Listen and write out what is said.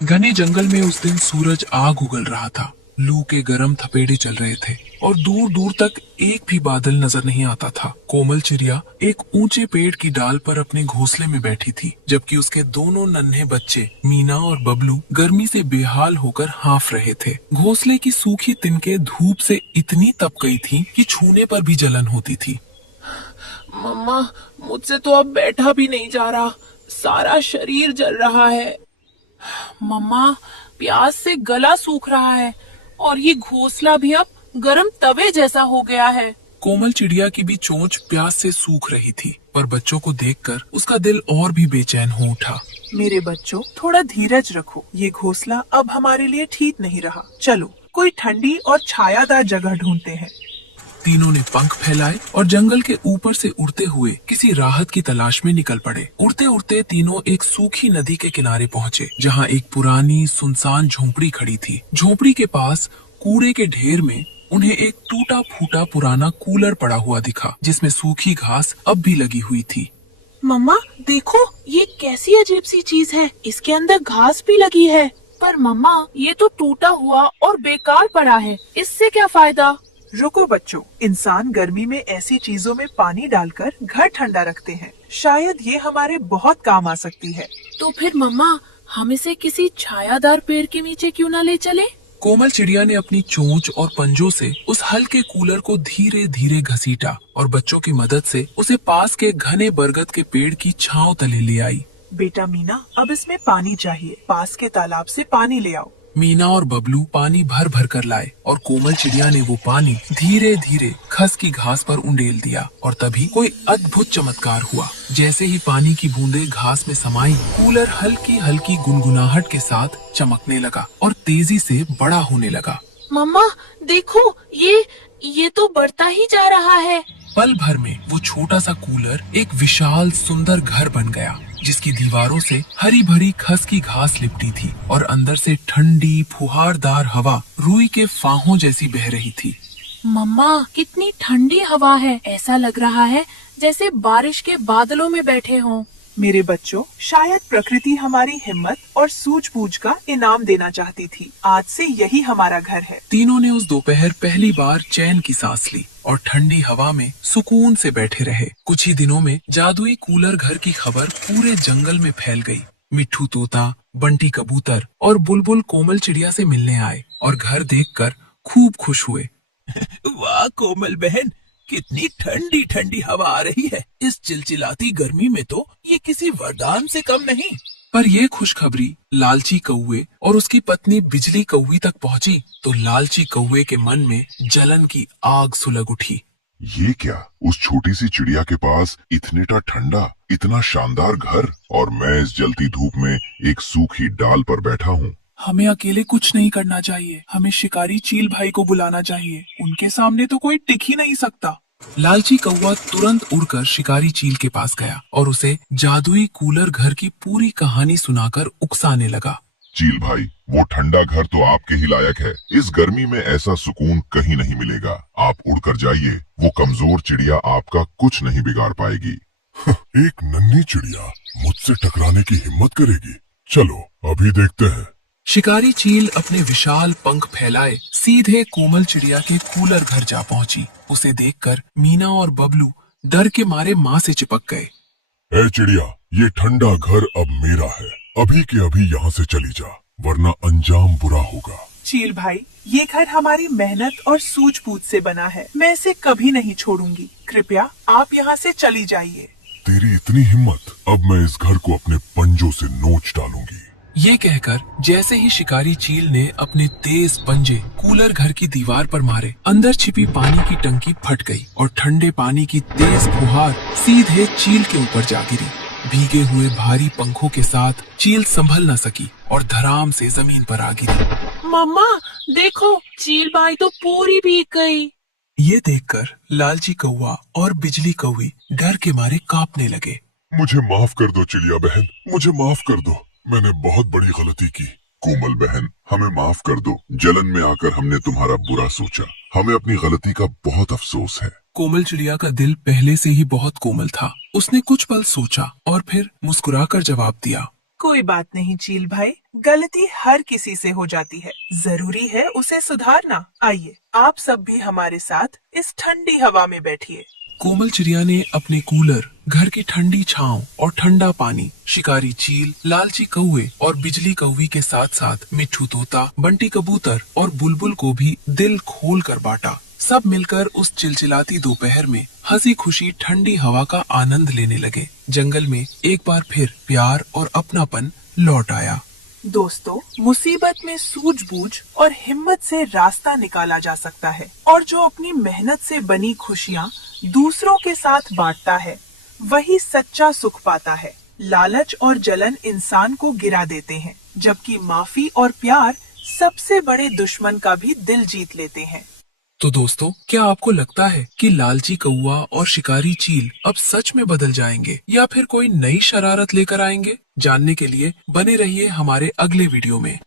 घने जंगल में उस दिन सूरज आग उगल रहा था। लू के गर्म थपेड़े चल रहे थे और दूर दूर तक एक भी बादल नजर नहीं आता था। कोमल चिड़िया एक ऊंचे पेड़ की डाल पर अपने घोंसले में बैठी थी, जबकि उसके दोनों नन्हे बच्चे मीना और बबलू गर्मी से बेहाल होकर हाँफ रहे थे। घोंसले की सूखी तिनके धूप से इतनी तप गई थी कि छूने पर भी जलन होती थी। मम्मा, मुझसे तो अब बैठा भी नहीं जा रहा, सारा शरीर जल रहा है। मम्मा, प्यास से गला सूख रहा है और ये घोंसला भी अब गर्म तवे जैसा हो गया है। कोमल चिड़िया की भी चोंच प्यास से सूख रही थी, पर बच्चों को देखकर उसका दिल और भी बेचैन हो उठा। मेरे बच्चों, थोड़ा धीरज रखो। ये घोंसला अब हमारे लिए ठीक नहीं रहा। चलो कोई ठंडी और छायादार जगह ढूंढते हैं। तीनों ने पंख फैलाए और जंगल के ऊपर से उड़ते हुए किसी राहत की तलाश में निकल पड़े। उड़ते उड़ते तीनों एक सूखी नदी के किनारे पहुँचे, जहाँ एक पुरानी सुनसान झोंपड़ी खड़ी थी। झोंपड़ी के पास कूड़े के ढेर में उन्हें एक टूटा फूटा पुराना कूलर पड़ा हुआ दिखा, जिसमें सूखी घास अब भी लगी हुई थी। मम्मा देखो, ये कैसी अजीब सी चीज है। इसके अंदर घास भी लगी है। पर मम्मा, ये तो टूटा हुआ और बेकार पड़ा है, इससे क्या फायदा? रुको बच्चों, इंसान गर्मी में ऐसी चीजों में पानी डालकर घर ठंडा रखते हैं। शायद ये हमारे बहुत काम आ सकती है। तो फिर मम्मा, हम इसे किसी छायादार पेड़ के नीचे क्यों न ले चले? कोमल चिड़िया ने अपनी चोंच और पंजों से उस हल्के कूलर को धीरे धीरे घसीटा और बच्चों की मदद से उसे पास के घने बरगद के पेड़ की छांव तले ले आई। बेटा मीना, अब इसमें पानी चाहिए। पास के तालाब से पानी ले आओ। मीना और बबलू पानी भर भर कर लाए और कोमल चिड़िया ने वो पानी धीरे धीरे खस की घास पर उंडेल दिया। और तभी कोई अद्भुत चमत्कार हुआ। जैसे ही पानी की बूंदें घास में समाई, कूलर हल्की हल्की गुनगुनाहट के साथ चमकने लगा और तेजी से बड़ा होने लगा। मम्मा देखो, ये तो बढ़ता ही जा रहा है। पल भर में वो छोटा सा कूलर एक विशाल सुंदर घर बन गया, जिसकी दीवारों से हरी भरी खस की घास लिपटी थी और अंदर से ठंडी फुहारदार हवा रुई के फाहों जैसी बह रही थी। मम्मा, कितनी ठंडी हवा है। ऐसा लग रहा है जैसे बारिश के बादलों में बैठे हों। मेरे बच्चों, शायद प्रकृति हमारी हिम्मत और सूझबूझ का इनाम देना चाहती थी। आज से यही हमारा घर है। तीनों ने उस दोपहर पहली बार चैन की सांस ली और ठंडी हवा में सुकून से बैठे रहे। कुछ ही दिनों में जादुई कूलर घर की खबर पूरे जंगल में फैल गई। मिट्ठू तोता, बंटी कबूतर और बुलबुल कोमल चिड़िया से मिलने आए और घर देखकर खूब खुश हुए। वाह कोमल बहन, कितनी ठंडी ठंडी हवा आ रही है। इस चिलचिलाती गर्मी में तो ये किसी वरदान से कम नहीं। पर ये खुशखबरी लालची कौवे और उसकी पत्नी बिजली कौवी तक पहुंची तो लालची कौवे के मन में जलन की आग सुलग उठी। ये क्या, उस छोटी सी चिड़िया के पास इतनेटा ठंडा, इतना शानदार घर, और मैं इस जलती धूप में एक सूखी डाल पर बैठा हूँ। हमें अकेले कुछ नहीं करना चाहिए। हमें शिकारी चील भाई को बुलाना चाहिए। उनके सामने तो कोई टिक ही नहीं सकता। लालची कौवा तुरंत उड़कर शिकारी चील के पास गया और उसे जादुई कूलर घर की पूरी कहानी सुनाकर उकसाने लगा। चील भाई, वो ठंडा घर तो आपके ही लायक है। इस गर्मी में ऐसा सुकून कहीं नहीं मिलेगा। आप उड़कर जाइए, वो कमजोर चिड़िया आपका कुछ नहीं बिगाड़ पाएगी। एक नन्ही चिड़िया मुझसे टकराने की हिम्मत करेगी? चलो अभी देखते हैं। शिकारी चील अपने विशाल पंख फैलाए सीधे कोमल चिड़िया के कूलर घर जा पहुंची। उसे देखकर मीना और बबलू डर के मारे माँ से चिपक गए। ए चिड़िया, ये ठंडा घर अब मेरा है। अभी के अभी यहाँ से चली जा, वरना अंजाम बुरा होगा। चील भाई, ये घर हमारी मेहनत और सूझबूझ से बना है। मैं इसे कभी नहीं छोड़ूंगी। कृपया आप यहाँ से चली जाइए। तेरी इतनी हिम्मत, अब मैं इस घर को अपने पंजों से नोच डालूंगी। ये कहकर जैसे ही शिकारी चील ने अपने तेज पंजे कूलर घर की दीवार पर मारे, अंदर छिपी पानी की टंकी फट गई और ठंडे पानी की तेज फुहार सीधे चील के ऊपर जा गिरी। भीगे हुए भारी पंखों के साथ चील संभल न सकी और धड़ाम से जमीन पर आ गिरी। मम्मा देखो, चील भाई तो पूरी भीग गई। ये देखकर लालची कौवा और बिजली कौवी डर के मारे कांपने लगे। मुझे माफ कर दो चिड़िया बहन, मुझे माफ कर दो। मैंने बहुत बड़ी गलती की। कोमल बहन, हमें माफ कर दो। जलन में आकर हमने तुम्हारा बुरा सोचा। हमें अपनी गलती का बहुत अफसोस है। कोमल चिड़िया का दिल पहले से ही बहुत कोमल था। उसने कुछ पल सोचा और फिर मुस्कुराकर जवाब दिया। कोई बात नहीं चील भाई, गलती हर किसी से हो जाती है, जरूरी है उसे सुधारना। आइए आप सब भी हमारे साथ इस ठंडी हवा में बैठिए। कोमल चिड़िया ने अपने कूलर, घर की ठंडी छांव और ठंडा पानी, शिकारी चील, लालची कौवे और बिजली कौवी के साथ साथ मिट्ठू तोता, बंटी कबूतर और बुलबुल को भी दिल खोल कर बांटा। सब मिलकर उस चिलचिलाती दोपहर में हंसी खुशी ठंडी हवा का आनंद लेने लगे। जंगल में एक बार फिर प्यार और अपनापन लौट आया। दोस्तों, मुसीबत में सूझबूझ और हिम्मत से रास्ता निकाला जा सकता है, और जो अपनी मेहनत से बनी खुशियाँ दूसरों के साथ बांटता है वही सच्चा सुख पाता है। लालच और जलन इंसान को गिरा देते हैं, जबकि माफी और प्यार सबसे बड़े दुश्मन का भी दिल जीत लेते हैं। तो दोस्तों, क्या आपको लगता है कि लालची कौवा और शिकारी चील अब सच में बदल जाएंगे या फिर कोई नई शरारत लेकर आएंगे? जानने के लिए बने रहिए हमारे अगले वीडियो में।